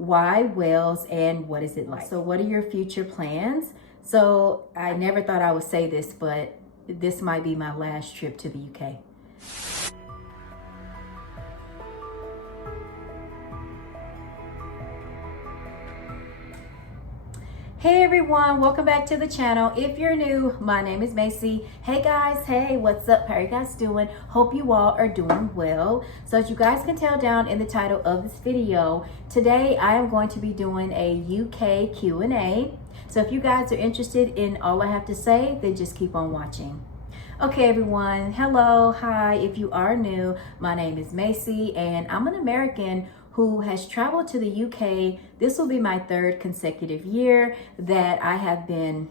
why Wales and what is it like? So what are your future plans? So I never thought I would say this, but this might be my last trip to the UK. Hey everyone, welcome back to the channel. If you're new, my name is Macy. Hey guys, hey, what's up? How are you guys doing? Hope you all are doing well. So as you guys can tell down in the title of this video, today I am going to be doing a UK Q&A. So if you guys are interested in all I have to say, then just keep on watching. Okay everyone, hello, hi. If you are new, my name is Macy and I'm an American who has traveled to the UK. This will be my third consecutive year that I have been,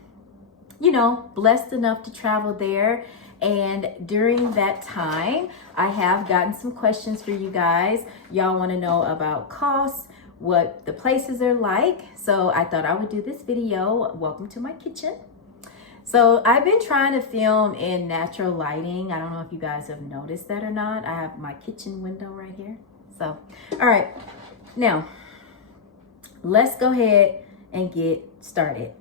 blessed enough to travel there. And during that time, I have gotten some questions for you guys. Y'all want to know about costs, what the places are like. So I thought I would do this video. Welcome to my kitchen. So I've been trying to film in natural lighting. I don't know if you guys have noticed that or not. I have my kitchen window right here. So, all right, now let's go ahead and get started.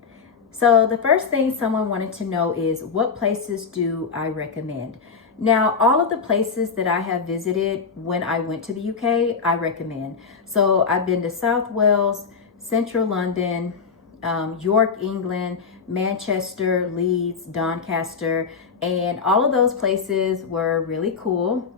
So the first thing someone wanted to know is, what places do I recommend? Now, all of the places that I have visited when I went to the UK, I recommend. So I've been to South Wales, Central London, York, England, Manchester, Leeds, Doncaster, and all of those places were really cool.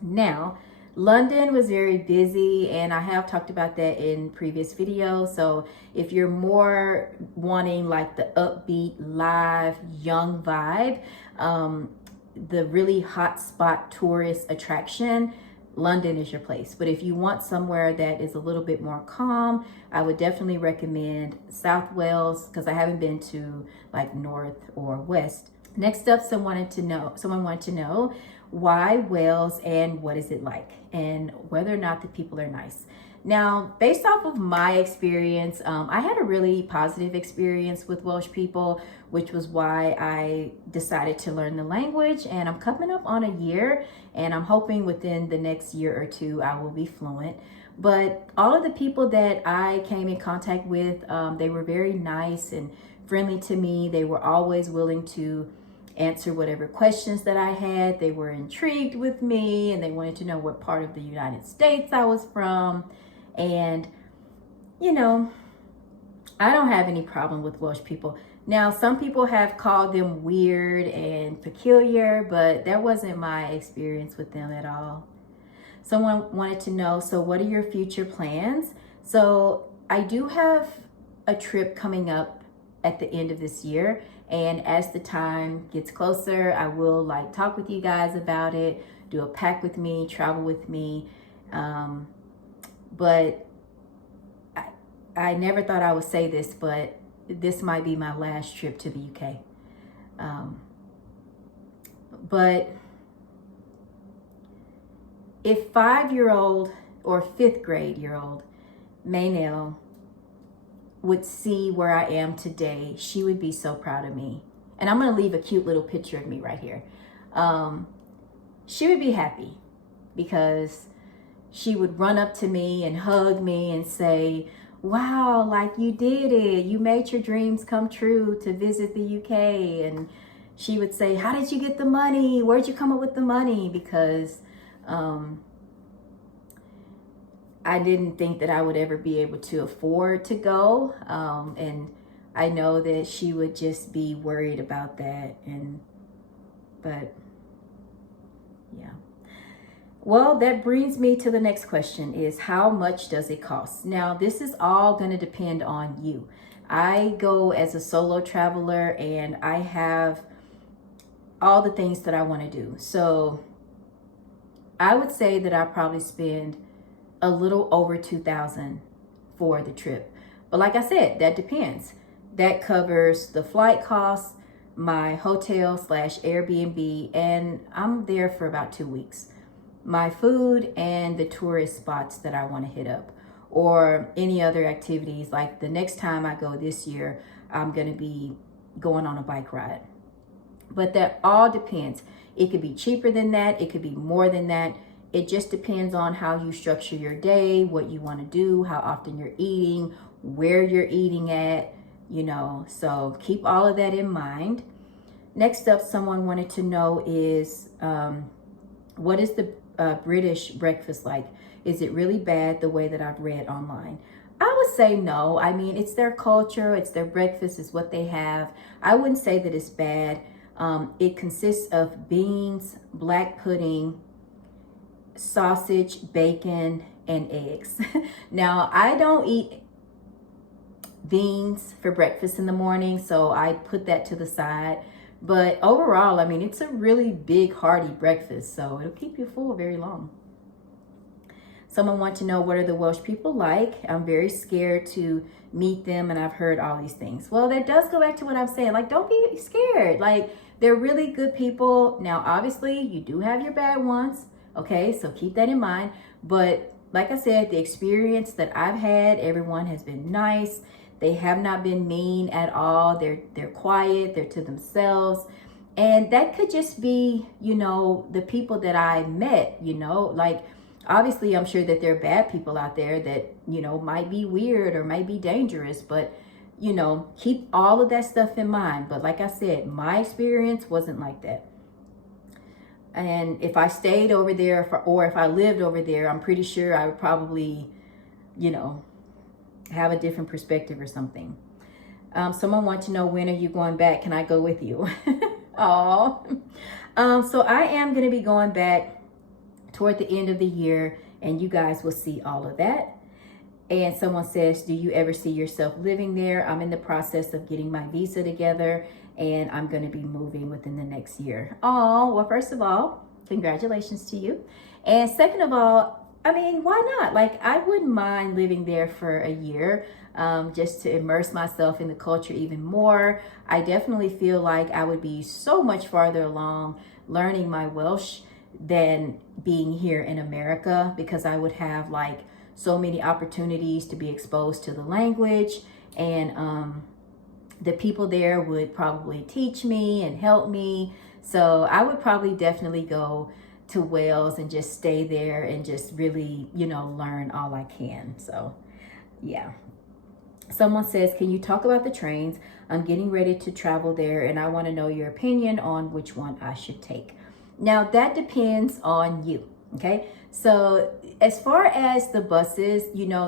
Now, London was very busy, and I have talked about that in previous videos. So if you're more wanting like the upbeat, live, young vibe, the really hot spot tourist attraction, London is your place. But if you want somewhere that is a little bit more calm, I would definitely recommend South Wales, because I haven't been to like North or West. Next up, someone wanted to know why Wales and what is it like, and whether or not the people are nice. Now, based off of my experience, I had a really positive experience with Welsh people, which was why I decided to learn the language. And I'm coming up on a year, and I'm hoping within the next year or two I will be fluent. But all of the people that I came in contact with, they were very nice and friendly to me. They were always willing to answer whatever questions that I had. They were intrigued with me, and they wanted to know what part of the United States I was from. And, I don't have any problem with Welsh people. Now, some people have called them weird and peculiar, but that wasn't my experience with them at all. Someone wanted to know, so what are your future plans? So I do have a trip coming up at the end of this year. And as the time gets closer, I will talk with you guys about it, do a pack with me, travel with me. But I never thought I would say this, but this might be my last trip to the UK. But if 5-year-old or 5th grade year old Maynell would see where I am today, she would be so proud of me. And I'm going to leave a cute little picture of me right here. She would be happy, because she would run up to me and hug me and say, wow, you did it. You made your dreams come true to visit the UK. And she would say, how did you get the money? Where'd you come up with the money? Because I didn't think that I would ever be able to afford to go. And I know that she would just be worried about that. But yeah. Well, that brings me to the next question, is how much does it cost? Now, this is all going to depend on you. I go as a solo traveler, and I have all the things that I want to do. So I would say that I probably spend a little over $2,000 for the trip. But like I said, that depends. That covers the flight costs, my hotel / Airbnb, and I'm there for about 2 weeks. My food, and the tourist spots that I want to hit up, or any other activities. Like the next time I go this year, I'm going to be going on a bike ride. But that all depends. It could be cheaper than that. It could be more than that. It just depends on how you structure your day, what you want to do, how often you're eating, where you're eating at, so keep all of that in mind. Next up, someone wanted to know is, what is the British breakfast like? Is it really bad the way that I've read online? I would say no. I mean, it's their culture, it's their breakfast, it's what they have. I wouldn't say that it's bad. It consists of beans, black pudding, sausage, bacon, and eggs. Now, I don't eat beans for breakfast in the morning, so I put that to the side. But overall, I mean, it's a really big, hearty breakfast, so it'll keep you full very long. Someone wants to know, what are the Welsh people like? I'm very scared to meet them, and I've heard all these things. Well, that does go back to what I'm saying. Like, don't be scared. Like, they're really good people. Now, obviously, you do have your bad ones, okay? So keep that in mind. But like I said, the experience that I've had, everyone has been nice. They have not been mean at all. They're quiet. They're to themselves. And that could just be, the people that I met, like, obviously, I'm sure that there are bad people out there that, might be weird or might be dangerous, but, keep all of that stuff in mind. But like I said, my experience wasn't like that. And if I stayed over there or if I lived over there, I'm pretty sure I would probably, have a different perspective or something. Someone wants to know, when are you going back? Can I go with you? Oh, so I am going to be going back toward the end of the year, and you guys will see all of that. And someone says, do you ever see yourself living there? I'm in the process of getting my visa together, and I'm going to be moving within the next year. Oh, well, first of all, congratulations to you. And second of all, I mean, why not? Like, I wouldn't mind living there for a year, just to immerse myself in the culture even more. I definitely feel like I would be so much farther along learning my Welsh than being here in America, because I would have like so many opportunities to be exposed to the language, and the people there would probably teach me and help me. So I would probably definitely go to Wales and just stay there and just really, learn all I can. So yeah. Someone says, can you talk about the trains? I'm getting ready to travel there, and I want to know your opinion on which one I should take. Now, that depends on you, okay? So as far as the buses,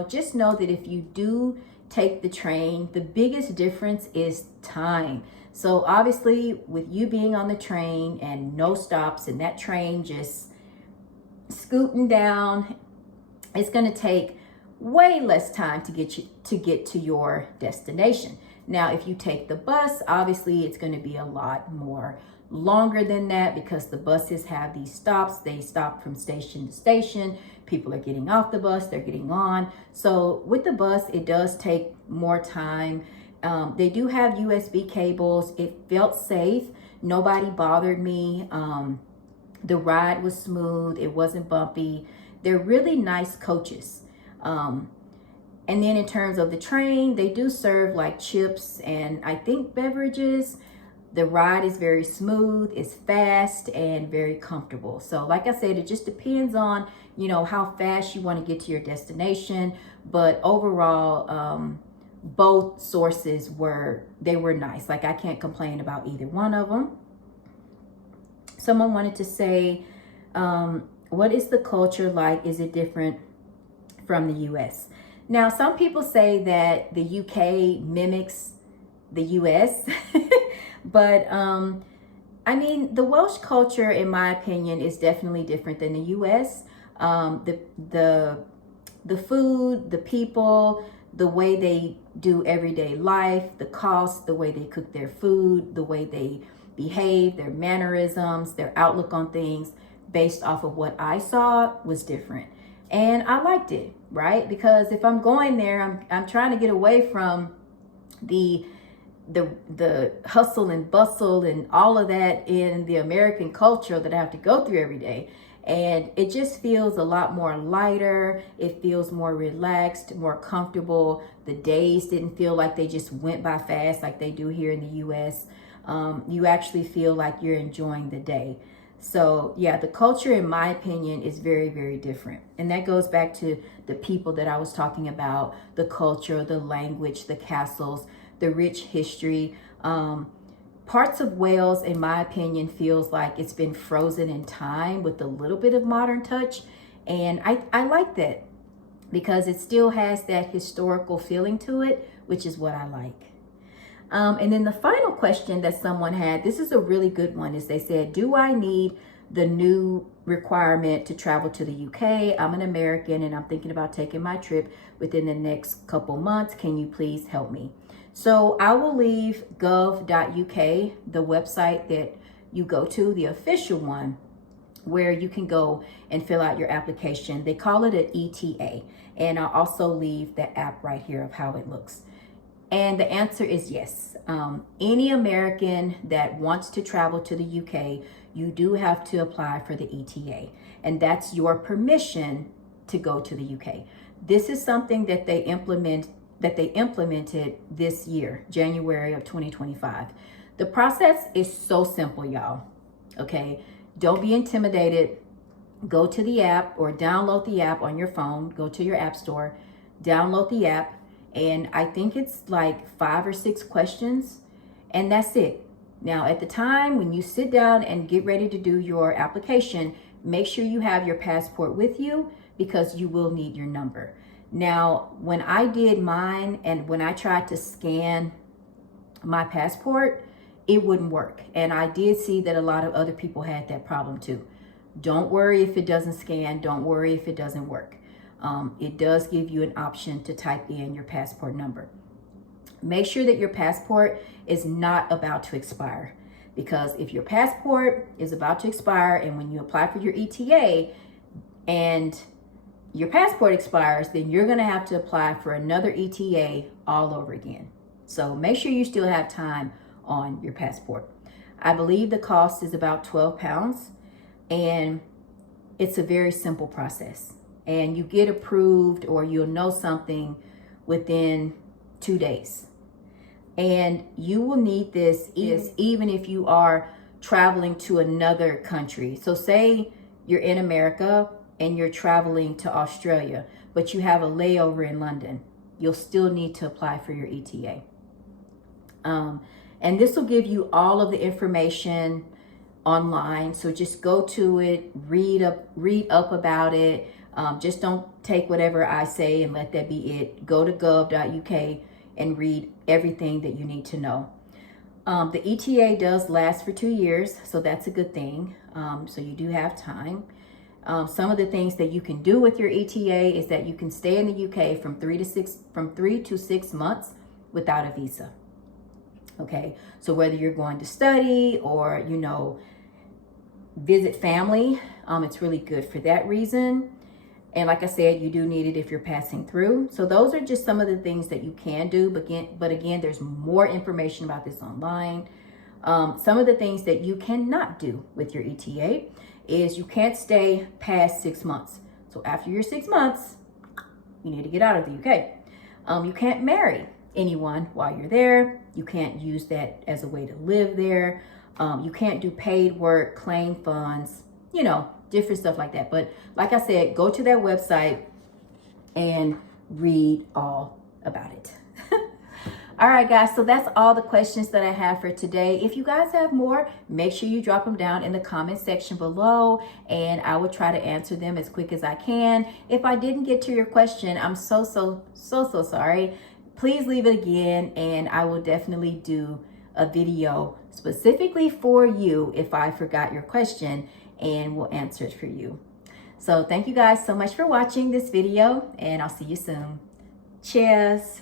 just know that if you do take the train, the biggest difference is time. So obviously, with you being on the train and no stops, and that train just scooting down, it's going to take way less time to get to your destination. Now, if you take the bus, obviously it's going to be a lot more longer than that, because the buses have these stops. They stop from station to station. People are getting off the bus, they're getting on. So with the bus, it does take more time. They do have USB cables. It felt safe. Nobody bothered me. The ride was smooth. It wasn't bumpy. They're really nice coaches. And then in terms of the train, they do serve like chips and I think beverages. The ride is very smooth, it's fast, and very comfortable. So like I said, it just depends on, how fast you want to get to your destination. But overall, both sources were nice. Like, I can't complain about either one of them. Someone wanted to say, what is the culture like? Is it different from the US? Now, some people say that the UK mimics the US, but I mean, the Welsh culture, in my opinion, is definitely different than the US. The food, the people, the way they do everyday life, the cost, the way they cook their food, the way they behave, their mannerisms, their outlook on things, based off of what I saw, was different. And I liked it, right? Because if I'm going there, I'm trying to get away from the hustle and bustle and all of that in the American culture that I have to go through every day. And it just feels a lot more lighter. It feels more relaxed, more comfortable. The days didn't feel like they just went by fast like they do here in the US. You actually feel like you're enjoying the day. So yeah, the culture, in my opinion, is very, very different. And that goes back to the people that I was talking about, the culture, the language, the castles, the rich history. Parts of Wales, in my opinion, feels like it's been frozen in time with a little bit of modern touch. And I like that because it still has that historical feeling to it, which is what I like. And then the final question that someone had, this is a really good one, is they said, do I need the new requirement to travel to the UK? I'm an American and I'm thinking about taking my trip within the next couple months. Can you please help me? So I will leave gov.uk, the website that you go to, the official one, where you can go and fill out your application. They call it an ETA. And I'll also leave the app right here of how it looks. And the answer is yes. Any American that wants to travel to the UK, you do have to apply for the ETA. And that's your permission to go to the UK. This is something that they implemented this year, January of 2025. The process is so simple, y'all. Okay, don't be intimidated. Go to the app or download the app on your phone. Go to your app store, download the app. And I think it's like 5 or 6 questions, and that's it. Now, at the time when you sit down and get ready to do your application, make sure you have your passport with you because you will need your number. Now, when I did mine and when I tried to scan my passport, it wouldn't work. And I did see that a lot of other people had that problem too. Don't worry if it doesn't scan. Don't worry if it doesn't work. It does give you an option to type in your passport number. Make sure that your passport is not about to expire, because if your passport is about to expire and when you apply for your ETA and your passport expires, then you're going to have to apply for another ETA all over again. So make sure you still have time on your passport. I believe the cost is about £12, and it's a very simple process. And you get approved, or you'll know something within 2 days. And you will need this even if you are traveling to another country. So say you're in America and you're traveling to Australia, but you have a layover in London, you'll still need to apply for your ETA. And this will give you all of the information online. So just go to it, read up about it. Just don't take whatever I say and let that be it. Go to gov.uk and read everything that you need to know. The ETA does last for 2 years, so that's a good thing. So you do have time. Some of the things that you can do with your ETA is that you can stay in the UK from 3 to 6 months without a visa. Okay, so whether you're going to study or, visit family, it's really good for that reason. And like I said, you do need it if you're passing through. So those are just some of the things that you can do. But again, there's more information about this online. Some of the things that you cannot do with your ETA is you can't stay past 6 months. So after your 6 months, you need to get out of the UK. You can't marry anyone while you're there. You can't use that as a way to live there. You can't do paid work, claim funds, different stuff like that. But like I said, go to that website and read all about it. All right, guys, so that's all the questions that I have for today. If you guys have more, make sure you drop them down in the comment section below, and I will try to answer them as quick as I can. If I didn't get to your question, I'm so sorry. Please leave it again, and I will definitely do a video specifically for you if I forgot your question, and we'll answer it for you. So thank you guys so much for watching this video, and I'll see you soon. Cheers.